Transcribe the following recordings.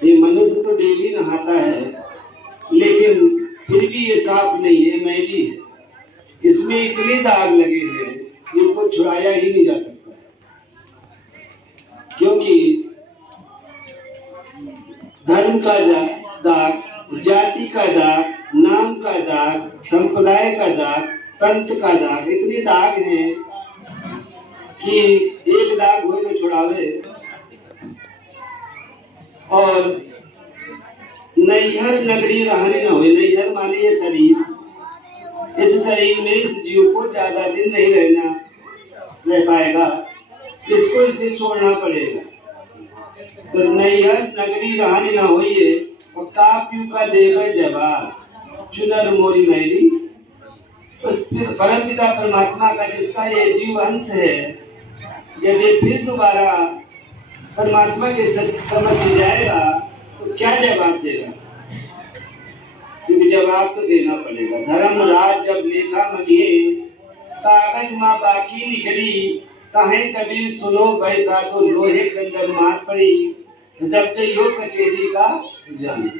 ये मनुष्य तो डेली नहाता है, लेकिन फिर भी ये साफ नहीं है, मैली है। इसमें इतने दाग लगे हैं, इनको छुड़ाया ही नहीं जा सकता, क्योंकि धर्म का दाग, जाति का दाग, नाम का दाग, संप्रदाय का दाग, पंथ का दाग, इतने दाग हैं कि एक दाग हो तो छुड़ावे। और नैहर नगरी रहने न हुए। नैहर माने ये शरीर, इस शरीर में इस जीव को ज्यादा दिन नहीं रह पाएगा, इसको इसे छोड़ना पड़ेगा। तो नैहर नगरी रहने न होइए और काप्यू का देव जवाब चुनर मोरी मैरी। उस परम पिता परमात्मा का जिसका ये जीव अंश है, जब ये फिर दोबारा परमात्मा के समझ जाएगा तो क्या जवाब देगा? क्योंकि जवाब तो देना पड़ेगा। धर्मराज जब लेखा मनिए, कागज माँ बाकी निकली, कहें कबीर सुनो वैसा तो लोहे के अंदर मार पड़ी, जब से यो कचेरी का जान।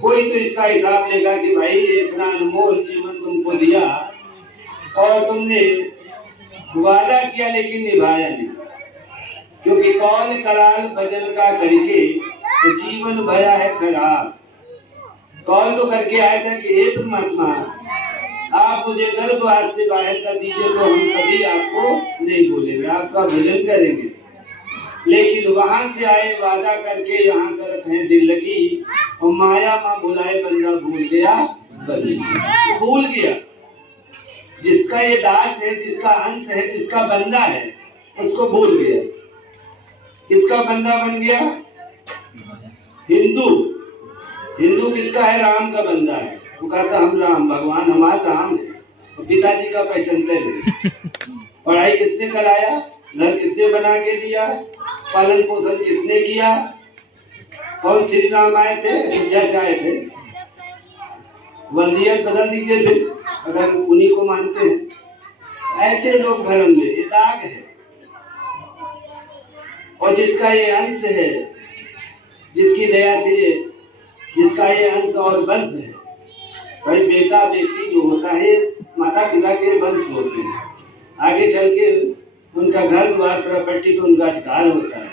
कोई तो इसका हिसाब लेगा कि भाई इतना अनमोल जीवन तुमको दिया और तुमने वादा किया लेकिन निभाया नहीं, क्योंकि कौन कराल भजन का करके तो जीवन भया है खराब। कौन तो करके आया था कि हे परमात्मा, आप मुझे गर्भवास से बाहर कर दीजिए तो हम कभी आपको नहीं भूलेंगे, आपका भजन करेंगे। लेकिन वहां से आए वादा करके यहाँ करत है दिल लगी, और माया माँ बुलाए बंदा भूल गया, भूल गया। जिसका ये दास है, जिसका अंश है, जिसका बंदा है, उसको भूल गया। किसका बंदा बन गया? हिंदू। हिंदू किसका है? राम का बंदा है। वो कहता हम राम, भगवान हमारा राम है, तो पिताजी का पहचानते हैं। पढ़ाई किसने कराया? घर किसने बना के दिया? पालन पोषण किसने किया? कौन श्री राम आए थे? अयोध्या से आए थे। वंदियत बदल दीजिए फिर, अगर उन्हीं को मानते हैं। ऐसे लोग धर्म में ये दाग है। और जिसका ये अंश है, जिसकी दया से जिसका ये अंश और वंश है, भाई बेटा बेटी जो होता है माता पिता के वंश होते हैं। आगे चल के उनका घर द्वार प्रॉपर्टी को उनका अधिकार होता है।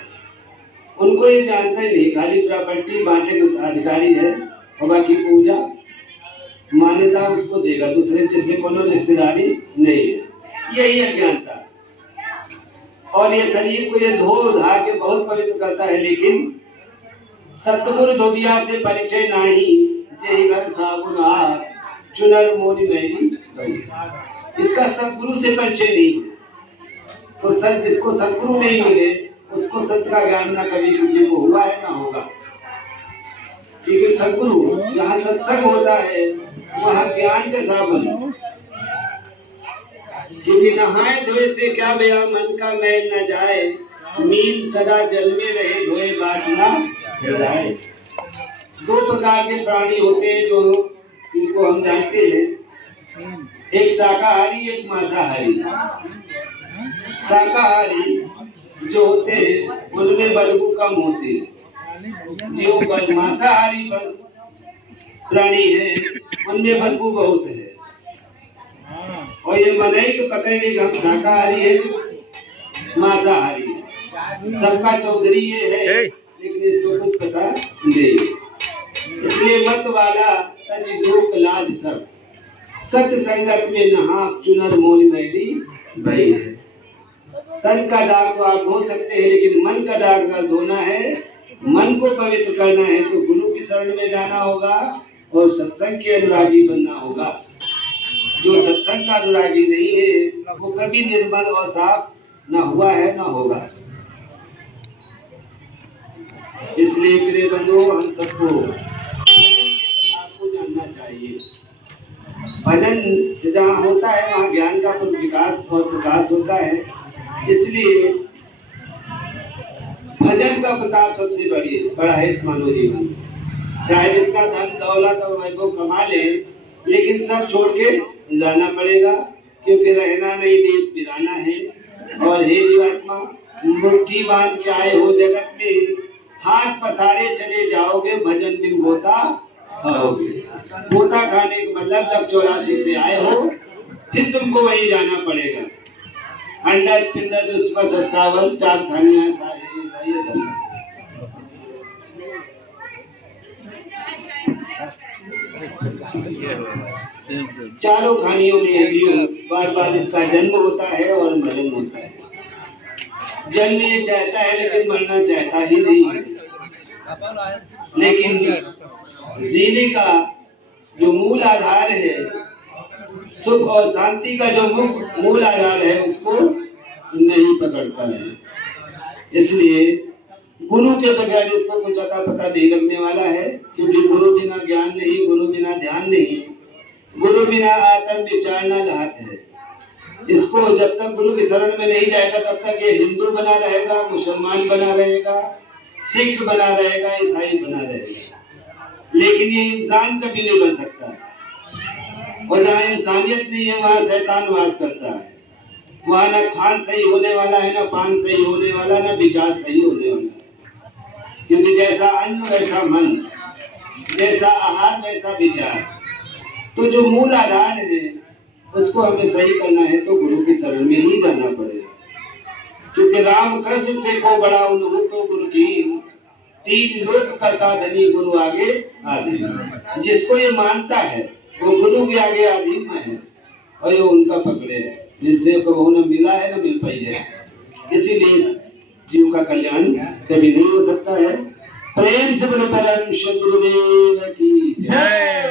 उनको ये जानता ही नहीं, खाली प्रॉपर्टी बांटे का अधिकारी है और बाकी पूजा मान्यता उसको देगा, दूसरे जैसे कोनो रिश्तेदारी नहीं है। यही अज्ञानता। और ये शरीर को ये धो धा के बहुत पवित्र करता है, लेकिन सतगुरु धोबिया से परिचय नहीं, जय घर साबुन हाथ चुनर मोरी मैली। इसका सतगुरु से परिचय नहीं। तो सत जिसको सतगुरु नहीं मिले उसको सत्य का ज्ञान ना कभी किसी को हुआ है ना होगा। क्योंकि सतगुरु जहाँ सत्संग होता है वहाँ ज्ञान का साबुन। क्योंकि नहाए धोए से क्या भया मन का मैल न जाए, मीन सदा जल में रहे धोए बात ना जलाए। दो प्रकार के प्राणी होते हैं जो इनको हम जानते हैं, एक शाकाहारी एक मांसाहारी। शाकाहारी जो होते हैं उनमें बदबू कम होती है, जो मांसाहारी प्राणी है उनमें बदबू बहुत है। और ये मनई के पकड़ने का शाकाहारी है मांसाहारी, सबका चौधरी ये है, लेकिन इसको कुछ पता नहीं। इसलिए मत वाला तनि लोक लाज सब, सत्य संगत में नहा चुनर मोल मैली भई है। तन का दाग तो आप धो सकते हैं, लेकिन मन का दाग अगर धोना है, मन को पवित्र करना है तो गुरु की शरण में जाना होगा और सत्संग के अनुरागी बनना होगा। जो सत्संग का अनुरागी नहीं है वो कभी निर्मल और साफ न हुआ है न होगा। इसलिए मेरे बंधुओं, हम सबको आपको जानना चाहिए। भजन जहाँ होता है वहाँ ज्ञान का विकास और प्रकाश होता है। इसलिए भजन का प्रताप सबसे बड़ा है इस मानव जीवन। चाहे जितना धन दौलत और वैभव कमा ले, लेकिन सब छोड़ के जाना पड़ेगा, क्योंकि रहना नहीं देश बिराना है। और हे जीवात्मा, मुट्ठी बांध के आए हो जगत में, हाथ पसारे चले जाओ। खाओगे, भजन बिन गोता खाओगे। गोता खाने का मतलब जब 84 से आए हो फिर तुमको वहीं जाना पड़ेगा। अंडा पिंडा जो उसका 57 चार खानियां हैं सारी ये सब। चारों खानियों में जीव बार बार इसका जन्म होता है और मरण होता है। जन्म ये चाहता है लेकिन मरना चाहता ही नहीं है। लेकिन जीने का जो मूल आधार है, सुख और शांति का जो मूल आधार है, उसको नहीं पकड़ता है। इसलिए गुरु के बगैर इसको कुछ अता पता नहीं लगने वाला है, क्योंकि गुरु बिना ज्ञान नहीं, गुरु बिना ध्यान नहीं, गुरु बिना आत्म विचारना लाहत है। इसको जब तक गुरु की शरण में नहीं जाएगा तब तक ये हिंदू बना रहेगा, मुसलमान बना रहेगा, सिख बना रहेगा, ईसाई बना रहेगा, लेकिन ये इंसान कभी नहीं बन सकता। और जहाँ इंसानियत नहीं है वहाँ शैतान वास करता है। वहाँ ना खान सही होने वाला है, ना पान सही होने वाला, ना विचार सही होने वाला है। क्योंकि जैसा अन्न वैसा मन, जैसा आहार वैसा विचार। तो जो मूल आधार है उसको हमें सही करना है तो गुरु की शरण में ही जाना पड़ेगा। क्योंकि राम कृष्ण से को बड़ा उन्हों तो गुरु की, तीन लोक करता धनी गुरु आगे आधीन। जिसको ये मानता है वो गुरु के आगे आधीन है और ये उनका पकड़े है, जिससे को न मिला है न मिल पाई है। इसीलिए जीव का कल्याण कभी नहीं हो सकता है। प्रेम से बोले परम सद्गुरुदेव की जय।